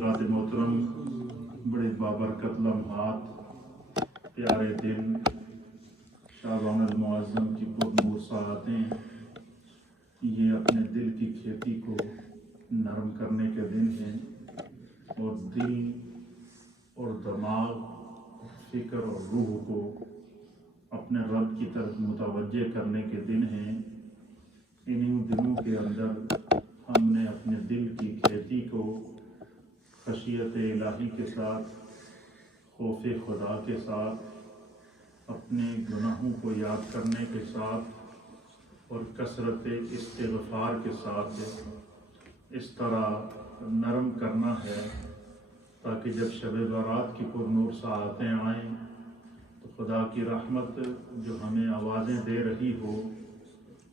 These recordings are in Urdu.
حضرات محترم، بڑے بابرکت لمحات، پیارے دن، شعبان المعظم کی پرنور ساعتیں، یہ اپنے دل کی کھیتی کو نرم کرنے کے دن ہیں اور دل اور دماغ، فکر اور روح کو اپنے رب کی طرف متوجہ کرنے کے دن ہیں۔ انہی دنوں کے اندر ہم نے اپنے دل کی کھیتی کو خشیت الہی کے ساتھ، خوف خدا کے ساتھ، اپنے گناہوں کو یاد کرنے کے ساتھ اور کثرت استغفار کے ساتھ اس طرح نرم کرنا ہے تاکہ جب شب برات کی پرنور ساعتیں آئیں تو خدا کی رحمت جو ہمیں آوازیں دے رہی ہو،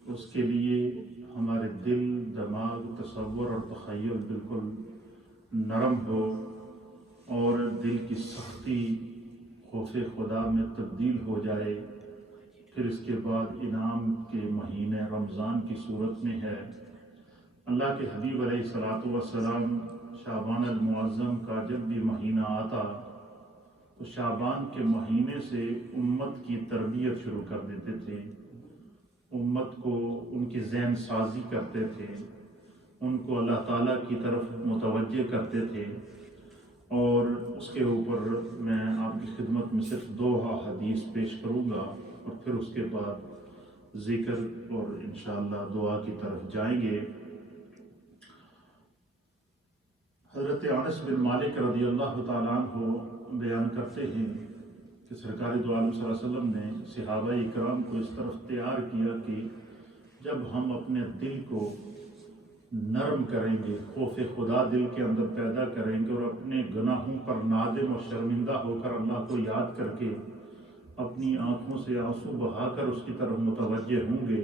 اس کے لیے ہمارے دل، دماغ، تصور اور تخیل بالکل نرم ہو اور دل کی سختی خوف خدا میں تبدیل ہو جائے۔ پھر اس کے بعد انعام کے مہینے رمضان کی صورت میں ہے۔ اللہ کے حبیب علیہ الصلوۃ والسلام شعبان المعظم کا جب بھی مہینہ آتا تو شعبان کے مہینے سے امت کی تربیت شروع کر دیتے تھے، امت کو ان کی ذہن سازی کرتے تھے، ان کو اللہ تعالیٰ کی طرف متوجہ کرتے تھے۔ اور اس کے اوپر میں آپ کی خدمت میں صرف 2 حدیث پیش کروں گا اور پھر اس کے بعد ذکر اور انشاءاللہ دعا کی طرف جائیں گے۔ حضرت انس بن مالک رضی اللہ تعالیٰ عنہ بیان کرتے ہیں کہ سرکار دو عالم صلی اللہ علیہ وسلم نے صحابہ اکرام کو اس طرف تیار کیا کہ جب ہم اپنے دل کو نرم کریں گے، خوف خدا دل کے اندر پیدا کریں گے اور اپنے گناہوں پر نادم اور شرمندہ ہو کر اللہ کو یاد کر کے اپنی آنکھوں سے آنسو بہا کر اس کی طرف متوجہ ہوں گے،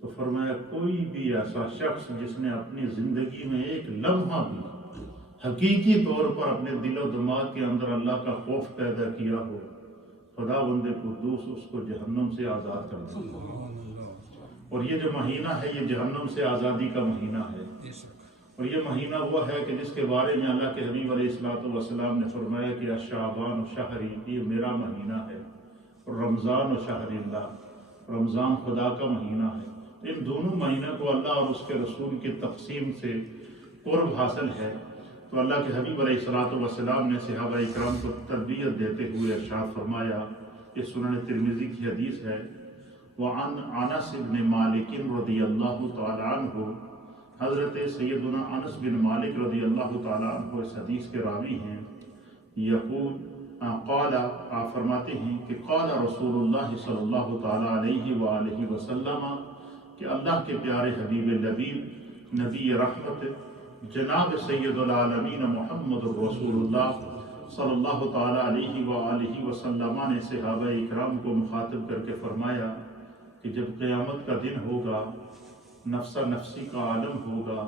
تو فرمایا کوئی بھی ایسا شخص جس نے اپنی زندگی میں ایک لمحہ بھی حقیقی طور پر اپنے دل و دماغ کے اندر اللہ کا خوف پیدا کیا ہو، خدا بند قدوس اس کو جہنم سے آزاد کر دے۔ اور یہ جو مہینہ ہے یہ جہنم سے آزادی کا مہینہ ہے، اور یہ مہینہ وہ ہے کہ جس کے بارے میں اللہ کے حبیب علیہ الصلوۃ والسلام نے فرمایا کہ شعبان و شہری، یہ میرا مہینہ ہے، اور رمضان و شہر اللہ، رمضان خدا کا مہینہ ہے۔ ان دونوں مہینوں کو اللہ اور اس کے رسول کی تقسیم سے قرب حاصل ہے۔ تو اللہ کے حبیب علیہ الصلوۃ والسلام نے صحابہ اکرام کو تربیت دیتے ہوئے ارشاد فرمایا، یہ سنن ترمذی کی حدیث ہے، وعن انس بن مالک رضی اللہ تعالی عنہ، حضرت سیدنا انس بن مالک رضی اللہ تعالی عنہ اس حدیث کے راوی ہیں، یقول قال، آپ فرماتے ہیں کہ قال رسول اللہ صلی اللہ تعالی علیہ وآلہ وسلم، کہ اللہ کے پیارے حبیب لبیب، نبی رحمت، جناب سید العالمین محمد رسول اللہ صلی اللہ تعالی علیہ وآلہ وسلم نے صحابہ اکرام کو مخاطب کر کے فرمایا کہ جب قیامت کا دن ہوگا، نفسا نفسی کا عالم ہوگا،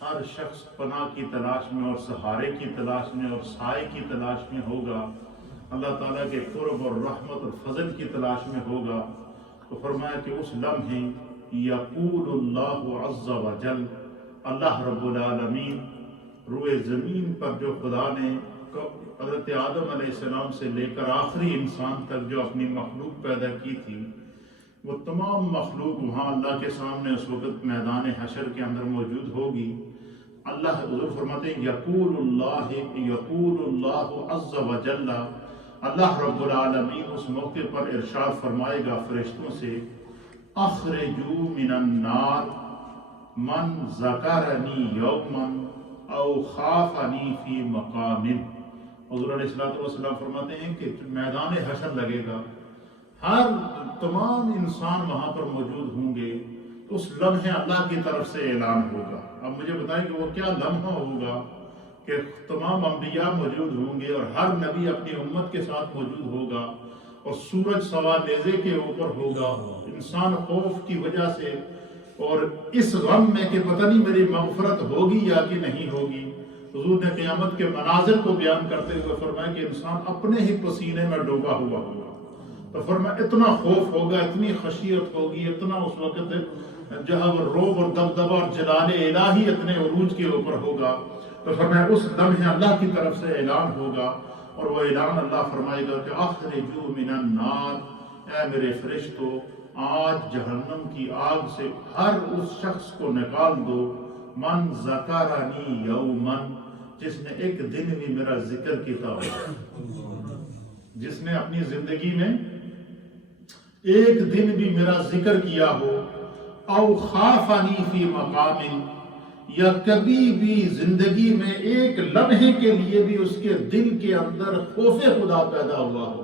ہر شخص پناہ کی تلاش میں اور سہارے کی تلاش میں اور سائے کی تلاش میں ہوگا، اللہ تعالیٰ کے قرب اور رحمت اور فضل کی تلاش میں ہوگا، تو فرمایا کہ اس لمحے یقول اللہ عز وجل، اللہ رب العالمین روئے زمین پر جو خدا نے حضرت آدم علیہ السلام سے لے کر آخری انسان تک جو اپنی مخلوق پیدا کی تھی، وہ تمام مخلوق وہاں اللہ کے سامنے اس وقت میدان حشر کے اندر موجود ہوگی۔ اللہ حضور فرماتے ہیں یقول اللہ عز وجل، اللہ رب العالمین اس موقع پر ارشاد فرمائے گا فرشتوں سے، اخرجوا من النار من ذکرنی یوما او خافنی فی مقام۔ حضور علیہ الصلوۃ والسلام فرماتے ہیں کہ میدان حشر لگے گا، ہر تمام انسان وہاں پر موجود ہوں گے، تو اس لمحے اللہ کی طرف سے اعلان ہوگا۔ اب مجھے بتائیں کہ وہ کیا لمحہ ہوگا کہ تمام انبیاء موجود ہوں گے اور ہر نبی اپنی امت کے ساتھ موجود ہوگا، اور سورج سوا نیزے کے اوپر ہوگا، انسان خوف کی وجہ سے اور اس غم میں کہ پتہ نہیں میری مغفرت ہوگی یا کہ نہیں ہوگی۔ حضور نے قیامت کے مناظر کو بیان کرتے ہوئے فرمایا کہ انسان اپنے ہی پسینے میں ڈوبا ہوا ہوگا، تو فرمایا اتنا خوف ہوگا، اتنی خشیت ہوگی، اتنا اس وقت جہاں وہ روب اور دبدبہ اور جلال الہی اتنے عروج کے اوپر ہوگا، تو فرمایا اس لمحے اللہ کی طرف سے اعلان ہوگا، اور وہ اعلان اللہ فرمائے گا کہ اخرجوا من النار، اے میرے فرشتو آج جہنم کی آگ سے ہر اس شخص کو نکال دو، من ذکرنی یومن، جس نے ایک دن بھی میرا ذکر کیا ہو، جس نے اپنی زندگی میں ایک دن بھی میرا ذکر کیا ہو، او خافنی فی مقام، یا کبھی بھی زندگی میں ایک لمحے کے لیے بھی اس کے دل کے اندر خوف خدا پیدا ہوا ہو،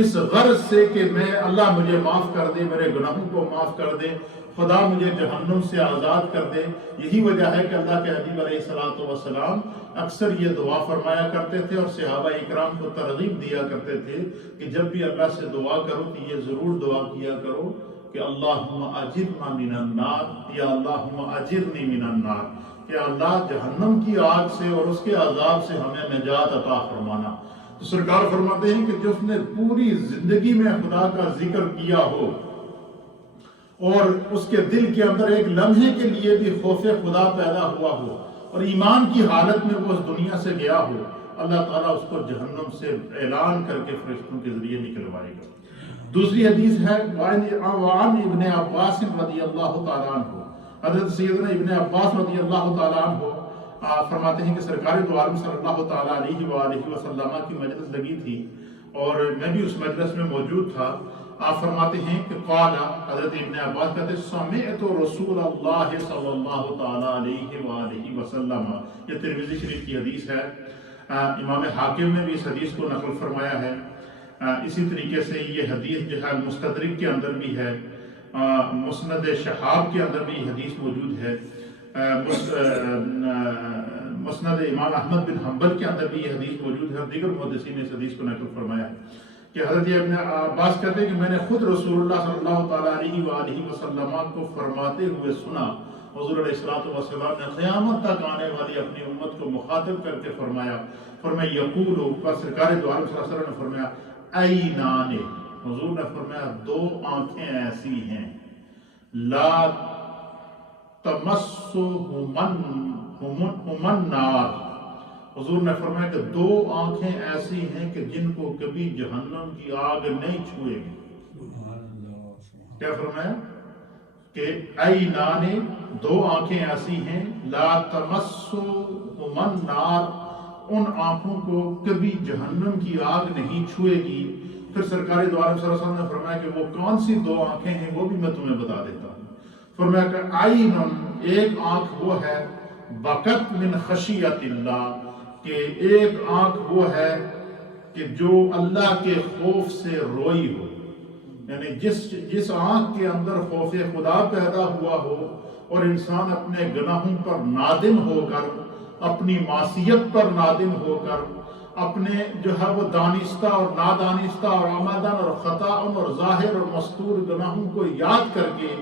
اس غرض سے کہ میں اللہ مجھے معاف کر دے، میرے گناہوں کو معاف کر دے، خدا مجھے جہنم سے آزاد کر دے۔ یہی وجہ ہے کہ اللہ کے حبیب علیہ السلام اکثر یہ دعا فرمایا کرتے تھے، اور صحابہ اکرام کو ترغیب دیا کرتے تھے کہ جب بھی اللہ سے دعا کرو تو یہ ضرور دعا کیا کرو کہ اللہم اجرنا من النار، یا اللہم اجرنی من النار، کہ اللہ جہنم کی آگ سے اور اس کے عذاب سے ہمیں نجات عطا فرمانا۔ تو سرکار فرماتے ہیں کہ جس نے پوری زندگی میں خدا کا ذکر کیا ہو اور اس کے دل کے اندر ایک لمحے کے لیے بھی خوف خدا پیدا ہوا ہو اور ایمان کی حالت میں وہ اس دنیا سے گیا ہو، اللہ تعالیٰ اس کو جہنم سے اعلان کر کے فرشتوں کے ذریعے نکلوائے گا۔ دوسری حدیث ہے وعن ابن عباس رضی اللہ تعالیٰ عنہ، حضرت سیدنا ابن عباس رضی اللہ تعالیٰ عنہ فرماتے ہیں کہ سرکار دو عالم صلی اللہ تعالیٰ علیہ وآلہ وسلم کی مجلس لگی تھی اور میں بھی اس مجلس میں موجود تھا۔ آپ فرماتے ہیں کہ قال، حضرت ابن عباس کہتے ہیں سمعت رسول اللہ صلی اللہ تعالیٰ علیہ وآلہ وسلم، یہ ترمذی شریف کی حدیث ہے، امام حاکم نے بھی اس حدیث کو نقل فرمایا ہے۔ اسی طریقے سے یہ حدیث جو ہے مستدرک کے اندر بھی ہے، مسند شہاب کے اندر بھی حدیث موجود ہے، مسند امام احمد بن حنبل کے اندر بھی یہ حدیث موجود ہے، دیگر محدثین نے اس حدیث کو نقل فرمایا ہے کہ حضرت ابن عباس کہتے ہیں کہ میں نے خود رسول اللہ صلی اللہ تعالیٰ علیہ وآلہ وسلم کو فرماتے ہوئے سنا، حضور علیہ السلام نے قیامت تک آنے والی اپنی امت کو مخاطب کر کے فرمایا یقول، سرکار دو عالم صلی اللہ علیہ وسلم نے فرمایا عینان، حضور نے فرمایا دو آنکھیں ایسی ہیں لا تمسہما النار، حضور نے فرمایا کہ دو آنکھیں ایسی ہیں کہ جن کو کبھی جہنم کی آگ نہیں چھوئے گی۔ کیا فرمایا کہ عینان، دو آنکھیں ایسی ہیں لا تمسہما النار، ان آنکھوں کو کبھی جہنم کی آگ نہیں چھوئے گی۔ پھر سرکار دو عالم صلی اللہ علیہ وسلم نے فرمایا کہ وہ کون سی دو آنکھیں ہیں وہ بھی میں تمہیں بتا دیتا ہوں۔ فرمایا کہ عین، ایک آنکھ وہ ہے بکت من خشیت اللہ، کہ ایک آنکھ وہ ہے کہ جو اللہ کے خوف سے روئی ہو، یعنی جس آنکھ کے اندر خوف خدا پیدا ہوا ہو اور انسان اپنے گناہوں پر نادم ہو کر، اپنی معصیت پر نادم ہو کر، اپنے جو ہے وہ دانستہ اور نادانستہ اور آمدن اور خطا اور ظاہر اور مستور گناہوں کو یاد کر کے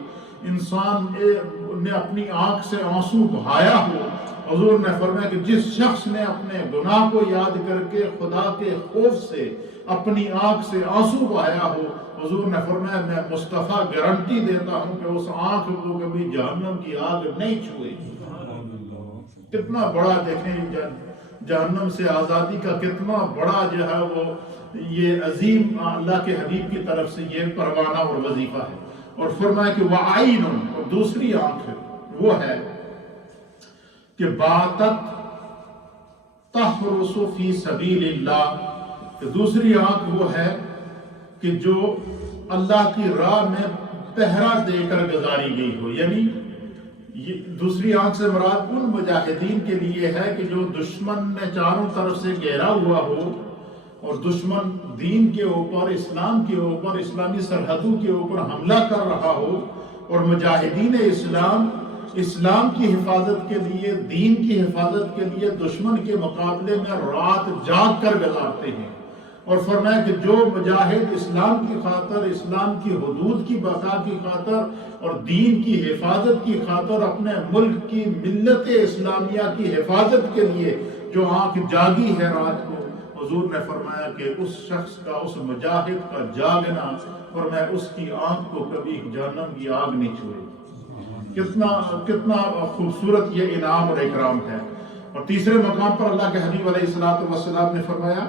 انسان نے اپنی آنکھ سے آنسو بہایا ہو، حضور نے فرمایا کہ جس شخص نے اپنے گناہ کو یاد کر کے خدا کے خوف سے اپنی آنکھ سے آنسو بہایا ہو، حضور نے فرمایا میں مصطفیٰ گارنٹی دیتا ہوں کہ اس آنکھ کو کبھی جہنم کی آگ نہیں چھوئے گی۔ کتنا بڑا دیکھیں جہنم سے آزادی کا کتنا بڑا جو ہے وہ یہ عظیم اللہ کے حبیب کی طرف سے یہ پروانہ اور وظیفہ ہے۔ اور فرمایا کہ وعین، اور دوسری آنکھ وہ ہے کہ باتت تحرس فی سبیل اللہ، کہ دوسری آنکھ وہ ہے کہ جو اللہ کی راہ میں پہرا دے کر گزاری گئی ہو، یعنی دوسری آنکھ سے مراد ان مجاہدین کے لیے ہے کہ جو دشمن نے چاروں طرف سے گھیرا ہوا ہو اور دشمن دین کے اوپر، اسلام کے اوپر، اسلامی سرحدوں کے اوپر حملہ کر رہا ہو، اور مجاہدین اسلام کی حفاظت کے لیے، دین کی حفاظت کے لیے دشمن کے مقابلے میں رات جاگ کر گزارتے ہیں۔ اور فرمایا کہ جو مجاہد اسلام کی خاطر، اسلام کی حدود کی بقا کی خاطر اور دین کی حفاظت کی خاطر اپنے ملک کی ملت اسلامیہ کی حفاظت کے لیے جو آنکھ جاگی ہے رات کو، حضور نے فرمایا کہ اس شخص کا، اس مجاہد کا جاگنا، فرمایا اس کی آنکھ کو کبھی جہنم کی آگ نہیں چھوئے۔ کتنا خوبصورت یہ انعام اور اکرام ہے۔ اور تیسرے مقام پر اللہ کے حبیب علیہ الصلوۃ والسلام نے فرمایا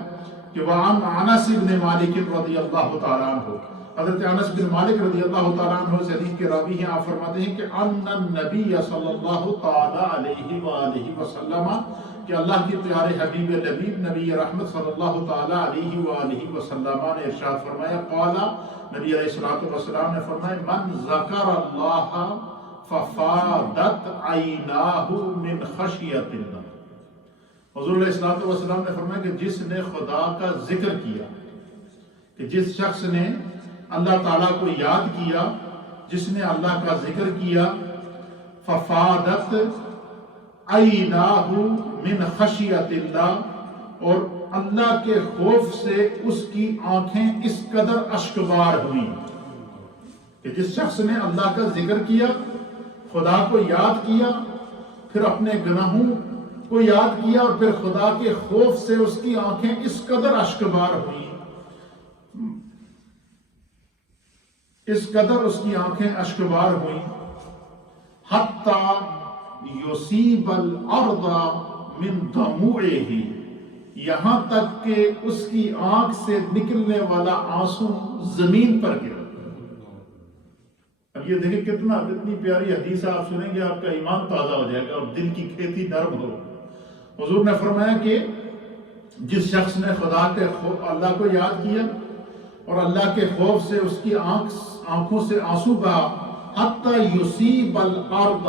کہ وعن انس بن مالک رضی اللہ تعالیٰ عنہ، حضرت انس بن مالک رضی اللہ تعالیٰ عنہ سے حدیث کے راوی ہیں، آپ فرماتے ہیں کہ ان النبی صلی اللہ تعالیٰ علیہ وآلہ وسلم، کہ اللہ کے پیارے حبیب لبیب نبی رحمت صلی اللہ تعالیٰ علیہ وآلہ وسلم نے ارشاد فرمایا، قال، نبی علیہ الصلوۃ والسلام نے فرمایا، من ذکر اللہ ففادت عیناہ من خشیۃ اللہ۔ حضور علیہ الصلوۃ والسلام نے فرمایا کہ جس نے خدا کا ذکر کیا، کہ جس شخص نے اللہ تعالیٰ کو یاد کیا، جس نے اللہ کا ذکر کیا، ففادت عیناہ من خشیۃ اللہ، اور اللہ کے خوف سے اس کی آنکھیں اس قدر اشکبار ہوئی کہ جس شخص نے اللہ کا ذکر کیا، خدا کو یاد کیا، پھر اپنے گناہوں کو یاد کیا، اور پھر خدا کے خوف سے اس کی آنکھیں اس قدر اشکبار ہوئی، اس قدر اس کی آنکھیں اشکبار ہوئیں، حتی یصیب الارض من دموعہ، یہاں تک کہ اس کی آنکھ سے نکلنے والا آنسو زمین پر گرا۔ اب یہ دیکھیں کتنی پیاری حدیث آپ سنیں گے، آپ کا ایمان تازہ ہو جائے گا اور دل کی کھیتی نرم ہو۔ حضور نے فرمایا کہ جس شخص نے خدا کے اللہ کو یاد کیا اور اللہ کے خوف سے اس کی آنکھوں سے آنسو بہا، حتی یصیب الارض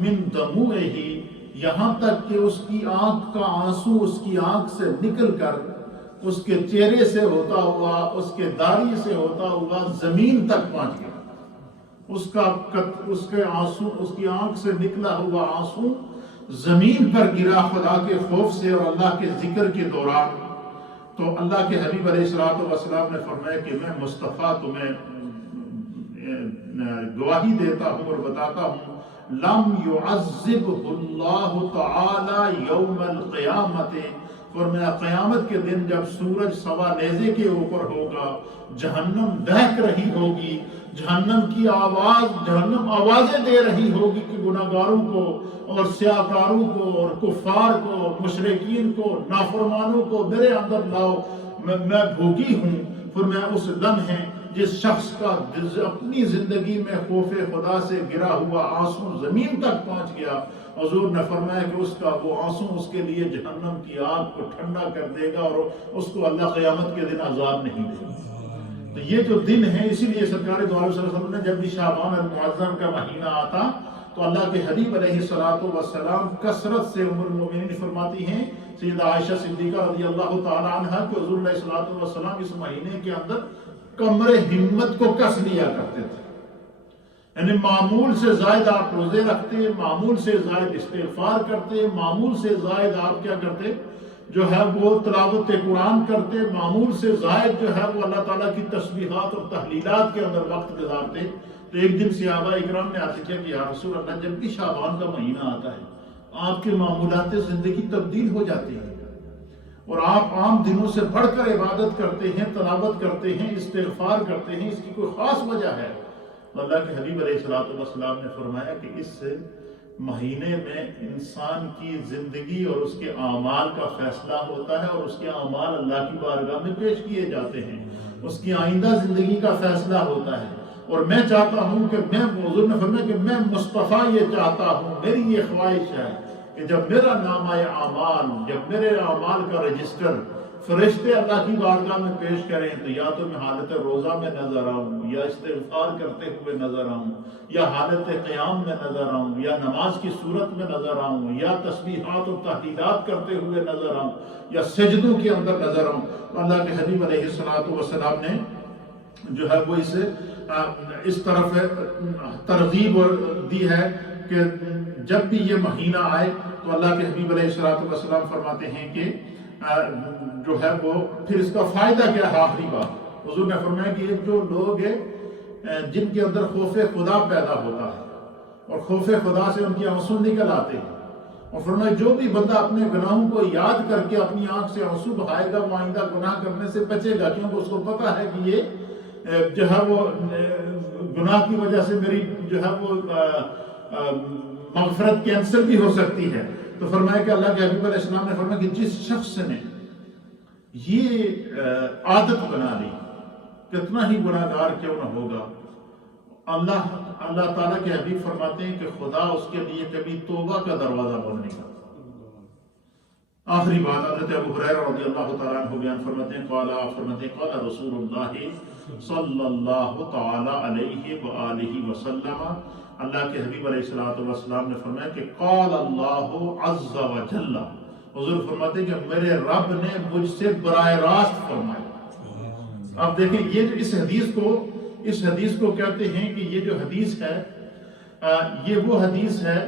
من دموعہ، یہاں تک کہ اس کی آنکھ کا آنسو اس کی آنکھ سے نکل کر اس کے چہرے سے ہوتا ہوا، اس کے داڑھی سے ہوتا ہوا زمین تک پہنچ گیا۔ اس کی آنکھ سے نکلا ہوا آنسو زمین پر گرا خدا کے خوف سے اور اللہ کے ذکر کے دوران۔ تو اللہ کے حبیب علیہ الصلوۃ والسلام نے فرمایا کہ میں مصطفیٰ تمہیں گواہی دیتا ہوں اور بتاتا ہوں، لم يعذبه اللہ تعالی یوم القیامت، فرمایا قیامت کے دن جب سورج سوا نیزے کے اوپر ہوگا، جہنم دہک رہی ہوگی، جہنم آوازیں دے رہی ہوگی کہ گناہگاروں کو اور سیاکاروں کو اور کفار کو اور مشرکین کو، نافرمانوں کو میرے اندر لاؤ، میں بھوکی ہوں۔ فرمایا اس لمحے جس شخص کا اپنی زندگی میں خوف خدا سے گرا ہوا آنسو زمین تک پہنچ گیا، حضور نے فرمایا کہ اس کا وہ آنسو اس کے لیے جہنم کی آگ کو ٹھنڈا کر دے گا اور اس کو اللہ قیامت کے دن عذاب نہیں دے گا۔ تو یہ جو دن ہے، اسی لیے سرکار دو عالم صلی اللہ علیہ وسلم نے جب بھی شعبان المعظم کا مہینہ آتا تو اللہ کے حبیب علیہ الصلوۃ والسلام کثرت سے ام المؤمنین فرماتی ہیں سیدہ عائشہ صدیقہ رضی اللہ تعالی عنہا کہ حضور علیہ الصلوۃ والسلام اس مہینے کے اندر کمر ہمت کو کس لیا کرتے تھے، یعنی معمول سے زائد آپ روزے رکھتے، معمول سے زائد استغفار کرتے، معمول سے زائد آپ کیا کرتے جو ہے وہ تلاوت قرآن کرتے، معمول سے زائد جو ہے وہ اللہ تعالیٰ کی تسبیحات اور تحلیلات کے اندر وقت گزارتے۔ تو ایک دن صحابہ اکرام نے عرض کیا کہ یا رسول اللہ، جب بھی شعبان کا مہینہ آتا ہے آپ کے معمولات زندگی تبدیل ہو جاتی ہیں اور آپ عام دنوں سے بڑھ کر عبادت کرتے ہیں، تلاوت کرتے ہیں، استغفار کرتے ہیں، اس کی کوئی خاص وجہ ہے؟ اللہ کے حبیب علیہ الصلوۃ والسلام نے فرمایا کہ اس مہینے میں انسان کی زندگی اور اس کے اعمال کا فیصلہ ہوتا ہے اور اس کے اعمال اللہ کی بارگاہ میں پیش کیے جاتے ہیں، اس کی آئندہ زندگی کا فیصلہ ہوتا ہے۔ اور میں چاہتا ہوں کہ حضور نے فرمایا کہ میں مصطفیٰ یہ چاہتا ہوں، میری یہ خواہش ہے کہ جب میرا نامہ اعمال، جب میرے اعمال کا رجسٹر فرشتے اللہ کی بارگاہ میں پیش کریں تو یا تو میں حالت روزہ میں نظر آؤں، یا استغفار کرتے ہوئے نظر آؤں، یا حالت قیام میں نظر آؤں، یا نماز کی صورت میں نظر آؤں، یا تسبیحات اور تحلیلات کرتے ہوئے نظر آؤں، یا سجدوں کے اندر نظر آؤں۔ تو اللہ کے حبیب علیہ الصلوۃ والسلام نے جو ہے وہ اس طرف ترغیب دی ہے کہ جب بھی یہ مہینہ آئے تو اللہ کے حبیب علیہ الصلوۃ والسلام فرماتے ہیں کہ جو ہے وہ پھر اس کا فائدہ کیا ہے؟ آخری بات حضور نے فرمایا کہ یہ جو لوگ ہیں جن کے اندر خوف خدا پیدا ہوتا ہے اور خوف خدا سے ان کی آنسو نکل آتے ہیں، اور فرمایا جو بھی بندہ اپنے گناہوں کو یاد کر کے اپنی آنکھ سے آنسو بہائے گا وہ آئندہ گناہ کرنے سے بچے گا، کیونکہ اس کو پتا ہے کہ یہ جو ہے وہ گناہ کی وجہ سے میری جو ہے وہ مغفرت کینسل بھی ہو سکتی ہے۔ تو فرمایا کہ اللہ کے حبیب علیہ السلام نے فرمایا کہ جس شخص نے یہ عادت بنا لی، کتنا ہی گناہ گار کیوں نہ ہوگا، اللہ تعالیٰ کے حبیب فرماتے ہیں کہ خدا اس کے لیے کبھی توبہ کا دروازہ بند نہیں کرتا۔ آخری بات حضرت ابو ہریرہ رضی اللہ تعالیٰ عنہ بیان فرماتے ہیں قال رسول اللہ صلی اللہ تعالی علیہ وآلہ وسلم، اللہ کے حبیب علیہ السلام نے فرمایا کہ قال اللہ عز وجل، حضور فرماتے ہیں کہ میرے رب نے مجھ سے براہ راست فرمایا۔ اب دیکھیں یہ جو اس حدیث کو کہتے ہیں کہ یہ جو حدیث ہے یہ وہ حدیث ہے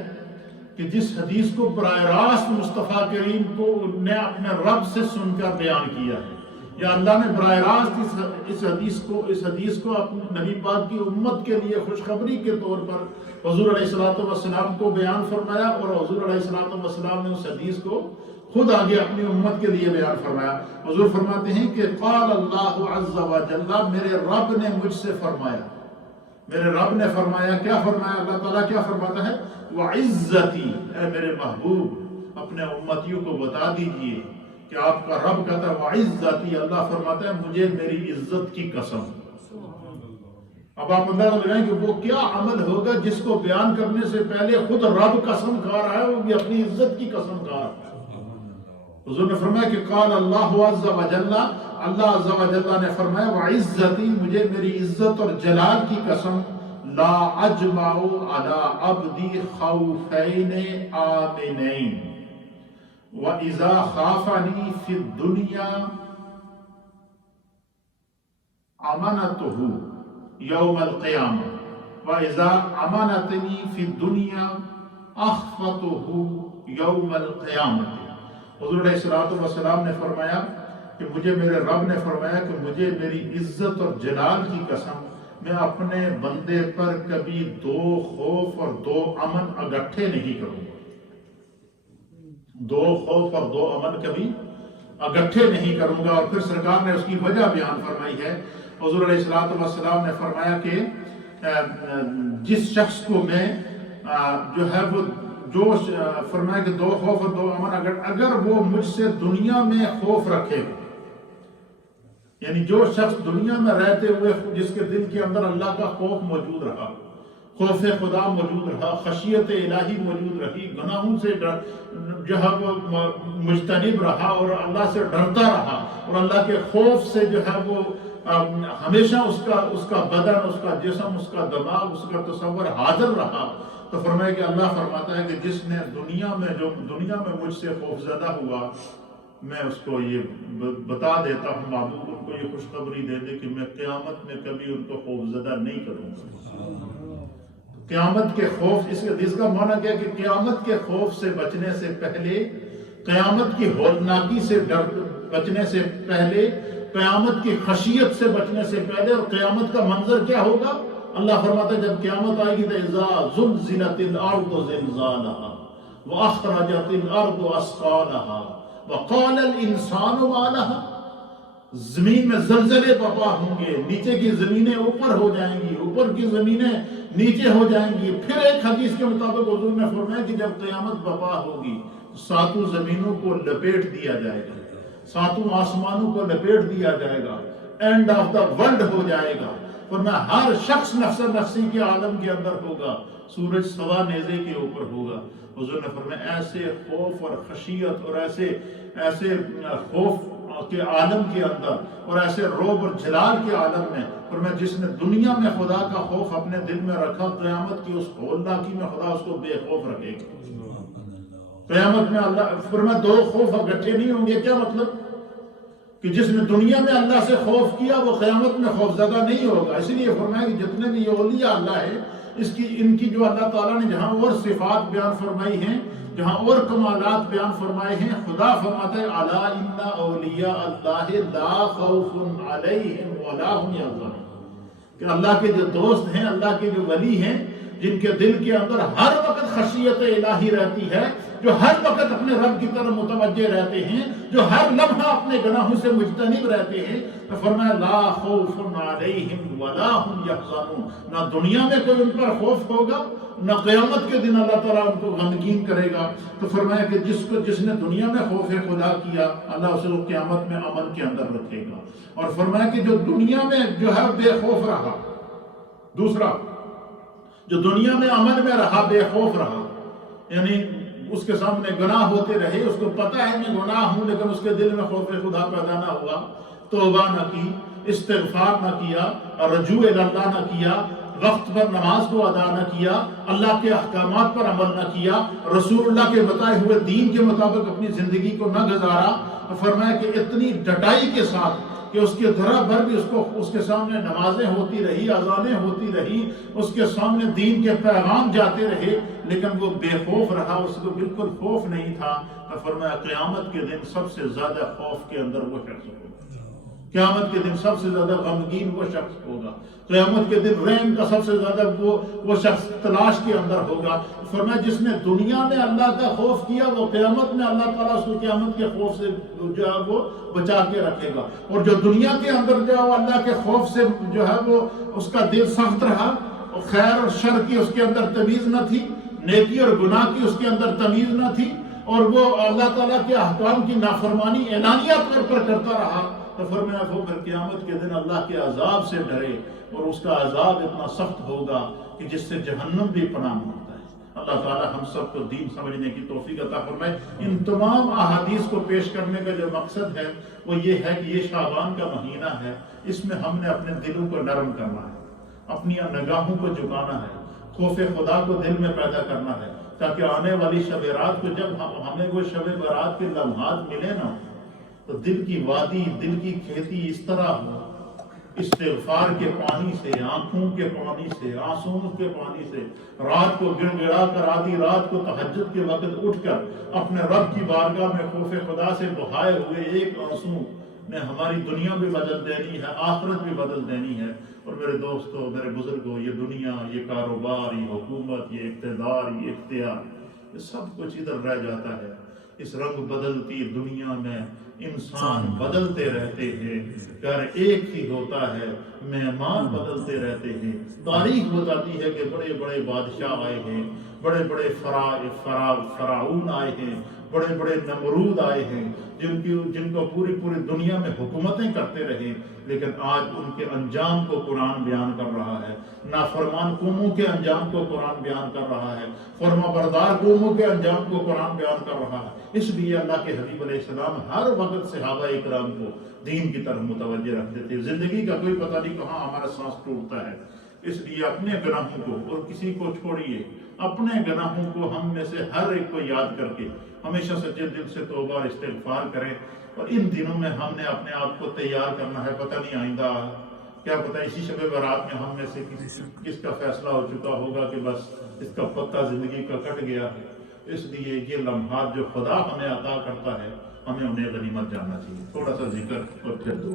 کہ جس حدیث کو براہ راست مصطفیٰ کریم کو نے اپنے رب سے سن کر بیان کیا ہے، یا اللہ نے براہ راست اس حدیث کو اپنے نبی پاک کی امت کے لیے خوشخبری کے طور پر حضور علیہ السلام کو بیان فرمایا، اور حضور علیہ السلام نے اس حدیث کو خود آگے اپنی امت کے لیے بیان فرمایا۔ حضور فرماتے ہیں کہ قال اللہ عز وجل، میرے رب نے مجھ سے فرمایا، میرے رب نے فرمایا، کیا فرمایا؟ اللہ تعالیٰ کیا فرماتا ہے؟ وَعِزَّتِي، اے میرے محبوب اپنے امتیوں کو بتا دیجئے کہ آپ کا رب کہتا ہے وَعِزَّتِي، اللہ فرماتا ہے مجھے میری عزت کی قسم۔ اب آپ اندازہ لگائیں کہ وہ کیا عمل ہوگا جس کو بیان کرنے سے پہلے خود رب قسم کھا رہا ہے، وہ بھی اپنی عزت کی قسم کھا رہا ہے۔ حضور نے فرمایا کہ قال اللہ عز وجل، اللہ عز وجل نے فرمایا وعزتی، مجھے میری عزت اور جلال کی قسم، لا اجمع علی عبدی خوفین آمنین واذا خافنی فی الدنیا امنته یوم القیامہ واذا امنتنی فی الدنیا اخفته یوم القیامہ۔ حضور علیہ السلام نے فرمایا کہ مجھے میرے رب نے فرمایا کہ مجھے میری عزت اور جلال کی قسم، میں اپنے بندے پر کبھی دو خوف اور دو امن اکٹھے نہیں کروں گا، دو خوف اور دو امن کبھی اکٹھے نہیں کروں گا۔ اور پھر سرکار نے اس کی وجہ بیان فرمائی ہے۔ حضور علیہ السلام نے فرمایا کہ جس شخص کو میں جو ہے وہ جو فرمایا کہ دو خوف اور دو امن اگر وہ مجھ سے دنیا میں خوف رکھے، یعنی جو شخص دنیا میں رہتے ہوئے جس کے دل کے اندر اللہ کا خوف موجود رہا، خوف خدا موجود رہا، خشیت الہی موجود رہی، گناہوں سے جو ہے وہ مجتنب رہا اور اللہ سے ڈرتا رہا، اور اللہ کے خوف سے جو ہے وہ ہمیشہ اس کا بدن، اس کا جسم، اس کا دماغ، اس کا تصور حاضر رہا، تو فرمایا کہ اللہ فرماتا ہے کہ جس نے دنیا میں مجھ سے خوف زدہ ہوا، میں اس کو یہ بتا دیتا ہوں، محبوب ان کو یہ خوشخبری دے دے کہ میں قیامت میں کبھی ان کو خوف زدہ نہیں کروں گا۔ قیامت کے خوف، اس حدیث کا معنی کیا ہے کہ قیامت کے خوف سے بچنے سے پہلے، قیامت کی ہولناکی سے بچنے سے پہلے، قیامت کی خشیت سے بچنے سے پہلے، اور قیامت کا منظر کیا ہوگا؟ اللہ فرماتا ہے جب قیامت آئے گی تو اذا زلزلت الارض زلزالها واخرجت الارض اثقالها وقال الانسان ما لها، زمین میں زلزلے برپا ہوں گے، نیچے کی زمینیں اوپر ہو جائیں گی، اوپر کی زمینیں نیچے ہو جائیں گی۔ پھر ایک حدیث کے مطابق حضور نے فرمایا کہ جب قیامت برپا ہوگی ساتوں زمینوں کو لپیٹ دیا جائے گا، ساتوں آسمانوں کو لپیٹ دیا جائے گا، اینڈ آف دا ورلڈ ہو جائے گا، ورنہ ہر شخص نفس نفسی کے عالم کے اندر ہوگا، سورج سوا نیزے کے اوپر ہوگا۔ حضور نے فرمایا ایسے خوف اور خشیت اور ایسے خوف کے عالم کے اندر اور ایسے رعب اور جلال کے عالم میں، فرمایا جس نے دنیا میں خدا کا خوف اپنے دل میں رکھا، قیامت کی اس ہولناکی میں خدا اس کو بے خوف رکھے گا۔ قیامت میں اللہ فرمایا دو خوف اکٹھے نہیں ہوں گے۔ کیا مطلب؟ کہ جس نے دنیا میں اللہ سے خوف کیا وہ قیامت میں خوف زدہ نہیں ہوگا۔ اسی لیے فرمایا کہ جتنے بھی یہ اولیاء اللہ ہے، ان کی جو اللہ تعالیٰ نے جہاں اور صفات بیان فرمائی ہیں، جہاں اور کمالات بیان فرمائے ہیں، خدا فرماتا ہے الا ان اولیاء اللہ لا خوف علیہم ولا هم یحزنون، کہ اللہ کے جو دوست ہیں، اللہ کے جو ولی ہیں، جن کے دل کے اندر ہر وقت خشیت الہی رہتی ہے، جو ہر وقت اپنے رب کی طرف متوجہ رہتے ہیں، جو ہر لمحہ اپنے گناہوں سے مجتنب رہتے ہیں، تو فرمایا لا خوف علیہم ولا هم یحزنون، نہ دنیا میں کوئی ان پر خوف ہوگا، نہ قیامت کے دن اللہ تعالیٰ ان کو غمگین کرے گا۔ تو فرمایا کہ جس نے دنیا میں خوف خدا کیا، اللہ اسے قیامت میں امن کے اندر رکھے گا۔ اور فرمایا کہ جو دنیا میں جو ہے بے خوف رہا، دوسرا جو دنیا میں امن میں رہا، بے خوف رہا، یعنی اس کے سامنے گناہ ہوتے رہے، اس کو پتہ ہے میں گناہ ہوں، لیکن اس کے دل میں خوف خدا پیدا نہ ہوا، توبہ نہ کی، استغفار نہ کیا، رجوع اللہ نہ کیا، وقت پر نماز کو ادا نہ کیا، اللہ کے احکامات پر عمل نہ کیا، رسول اللہ کے بتائے ہوئے دین کے مطابق اپنی زندگی کو نہ گزارا، تو فرمایا کہ اتنی ڈٹائی کے ساتھ کہ اس کے ذرا بھر بھی اس کے سامنے نمازیں ہوتی رہی، اذانیں ہوتی رہی، اس کے سامنے دین کے پیغام جاتے رہے، لیکن وہ بے خوف رہا، اس کو بالکل خوف نہیں تھا، تو فرمایا قیامت کے دن سب سے زیادہ خوف کے اندر وہ شخص ہوگا، قیامت کے دن سب سے زیادہ غمگین وہ شخص ہوگا، قیامت کے دن رحم کا سب سے زیادہ وہ شخص تلاش کے اندر ہوگا۔ فرمایا جس نے دنیا میں اللہ کا خوف کیا، وہ قیامت میں اللہ تعالیٰ اس کو قیامت کے خوف سے جو ہے وہ بچا کے رکھے گا، اور جو دنیا کے اندر جو ہے اللہ کے خوف سے جو ہے وہ اس کا دل سخت رہا، اور خیر اور شر کی اس کے اندر تمیز نہ تھی، نیکی اور گناہ کی اس کے اندر تمیز نہ تھی، اور وہ اللہ تعالیٰ کے احکام کی نافرمانی اعلانیہ طور پر کرتا رہا، تو فرمایا وہ پھر قیامت کے دن اللہ کے عذاب سے ڈرے، اور اس کا عذاب اتنا سخت ہوگا کہ جس سے جہنم بھی پناہ مانگتا ہے۔ اللہ تعالیٰ ہم سب کو دین سمجھنے کی توفیق عطا فرمائے۔ ان تمام احادیث کو پیش کرنے کا جو مقصد ہے وہ یہ ہے کہ یہ شعبان کا مہینہ ہے، اس میں ہم نے اپنے دلوں کو نرم کرنا ہے، اپنی نگاہوں کو جھکانا ہے، خوف خدا کو دل میں پیدا کرنا ہے، تاکہ آنے والی شب برات کو جب ہمیں وہ شب برات کے لمحات ملے نا، تو دل کی وادی، دل کی کھیتی اس طرح ہو، استغفار کے پانی سے، آنکھوں کے پانی سے، آنسوؤں کے پانی سے، رات کو گڑ گڑا کر آدھی رات کو تہجد کے وقت اٹھ کر اپنے رب کی بارگاہ میں خوف خدا سے بہائے ہوئے ایک آنسو نے ہماری دنیا بھی بدل دینی ہے، آخرت بھی بدل دینی ہے۔ اور میرے دوستو، میرے بزرگوں، یہ دنیا، یہ کاروبار، یہ حکومت، یہ اقتدار، یہ اختیار، یہ سب کچھ ادھر رہ جاتا ہے۔ اس رنگ بدلتی دنیا میں انسان بدلتے رہتے ہیں، گھر ایک ہی ہوتا ہے، مہمان بدلتے رہتے ہیں۔ تاریخ بتاتی ہے کہ بڑے بڑے بادشاہ آئے ہیں، بڑے بڑے فراؤن آئے ہیں، بڑے بڑے نمرود آئے ہیں، جن کو پوری دنیا میں حکومتیں کرتے رہے، لیکن آج ان کے انجام کو قرآن بیان کر رہا ہے، نافرمان قوموں کے انجام کو قرآن بیان کر رہا ہے، فرما بردار قوموں کے انجام کو قرآن بیان کر رہا ہے۔ اس لیے اللہ کے حبیب علیہ السلام ہر وقت صحابہ اکرام کو دین کی طرف متوجہ رکھتے تھے۔ زندگی کا کوئی پتہ نہیں کہاں ہمارا سانس ٹوٹتا ہے، اس لیے اپنے گناہوں کو، اور کسی کو چھوڑیے، اپنے گناہوں کو ہم میں سے ہر ایک کو یاد کر کے ہمیشہ سچے دل سے توبہ اور استغفار کریں۔ اور ان دنوں میں ہم نے اپنے آپ کو تیار کرنا ہے، پتہ نہیں آئندہ کیا پتہ اسی شب برات میں ہم میں سے کس کا فیصلہ ہو چکا ہوگا کہ بس اس کا پتہ زندگی کا کٹ گیا ہے۔ اس لیے یہ لمحات جو خدا ہمیں عطا کرتا ہے، ہمیں انہیں غنیمت جاننا چاہیے۔ تھوڑا سا ذکر اور پھر دعا۔